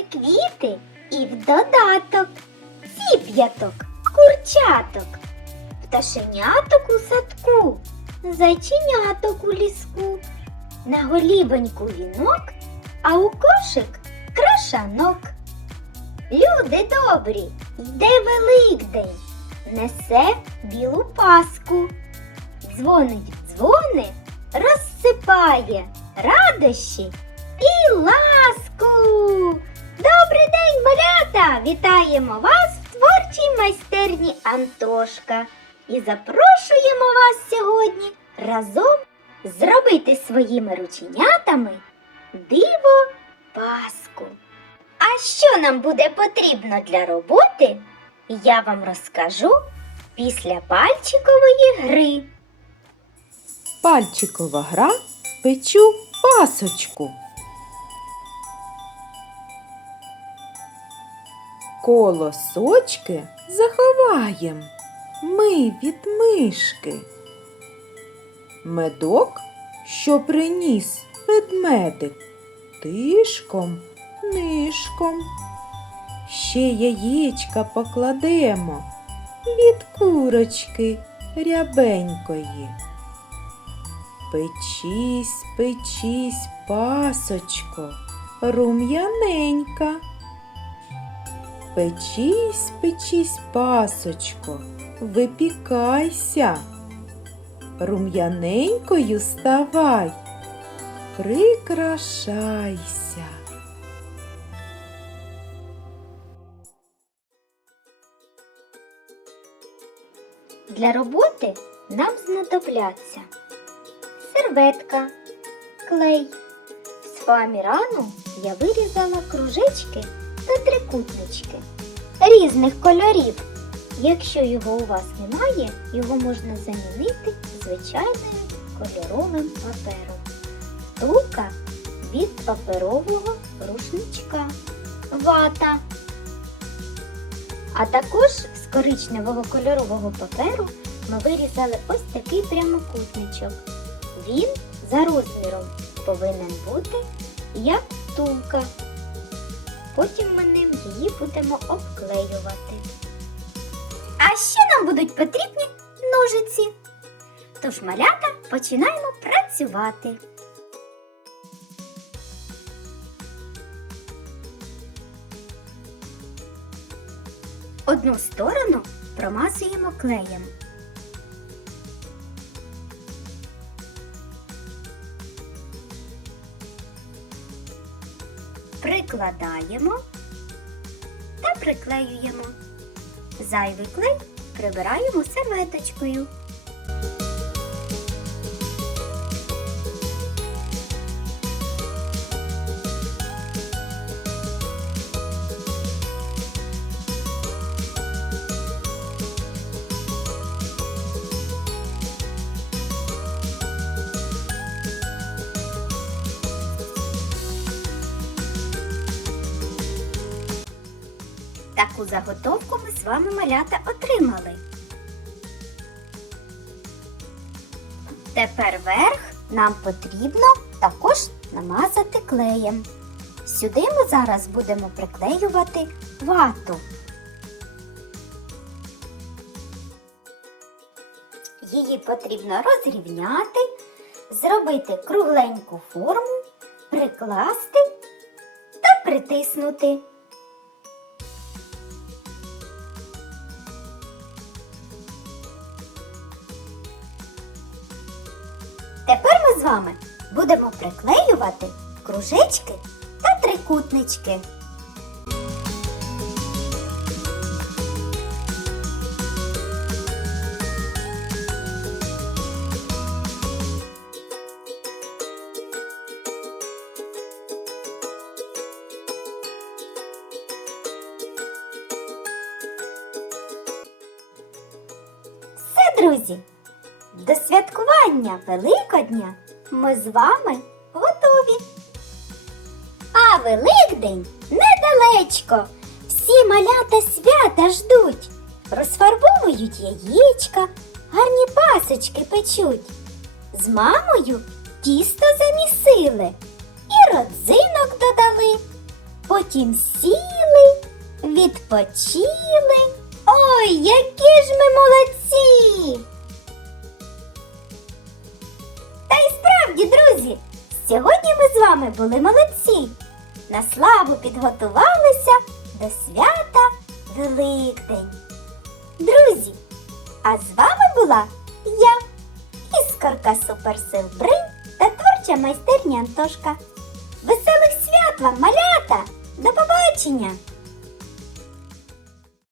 принесли квіти і в додаток, ціп'яток, курчаток, пташеняток у садку, зайченяток у ліску, на голібоньку вінок, а у кошик крашанок. Люди добрі, йде Великдень, несе білу паску. Дзвонить дзвони, розсипає радощі і ласку. Добрий день, малята! Вітаємо вас в творчій майстерні Антошка і запрошуємо вас сьогодні разом зробити своїми рученятами диво паску. А що нам буде потрібно для роботи, я вам розкажу після пальчикової гри. Пальчикова гра печу пасочку. Колосочки заховаєм ми від мишки. Медок, що приніс ведмедик, тишком, нишком. Ще яєчка покладемо від курочки рябенької. Печись, печись, пасочко, рум'яненька. Печись, печись, пасочко, випікайся. Рум'яненькою ставай, прикрашайся. Для роботи нам знадобляться серветка, клей. З фоамірану я вирізала кружечки та трикутнички різних кольорів. Якщо його у вас немає, його можна замінити звичайним кольоровим папером. Втулка від паперового рушничка, вата. А також з коричневого кольорового паперу ми вирізали ось такий прямокутничок. Він за розміром повинен бути як втулка. Потім ми ним її будемо обклеювати. А ще нам будуть потрібні ножиці. Тож малята починаємо працювати. Одну сторону промазуємо клеєм. Прикладаємо та приклеюємо. Зайвий клей прибираємо серветочкою. Таку заготовку ми з вами малята отримали. Тепер верх нам потрібно також намазати клеєм. Сюди ми зараз будемо приклеювати вату. Її потрібно розрівняти, зробити кругленьку форму, прикласти та притиснути. Тепер ми з вами будемо приклеювати кружечки та трикутнички. Все, друзі, до святкування Великодня ми з вами готові. А Великдень недалечко. Всі малята свята ждуть. Розфарбовують яєчка, гарні пасочки печуть. З мамою тісто замісили і родзинок додали. Потім сіли, відпочили. Ой, які ж ми молодці! Й друзі, сьогодні ми з вами були молодці. На славу підготувалися до свята Великдень. Друзі, а з вами була я, іскорка суперсил Бринь та творча майстерня Антошка. Веселих свят вам, малята! До побачення!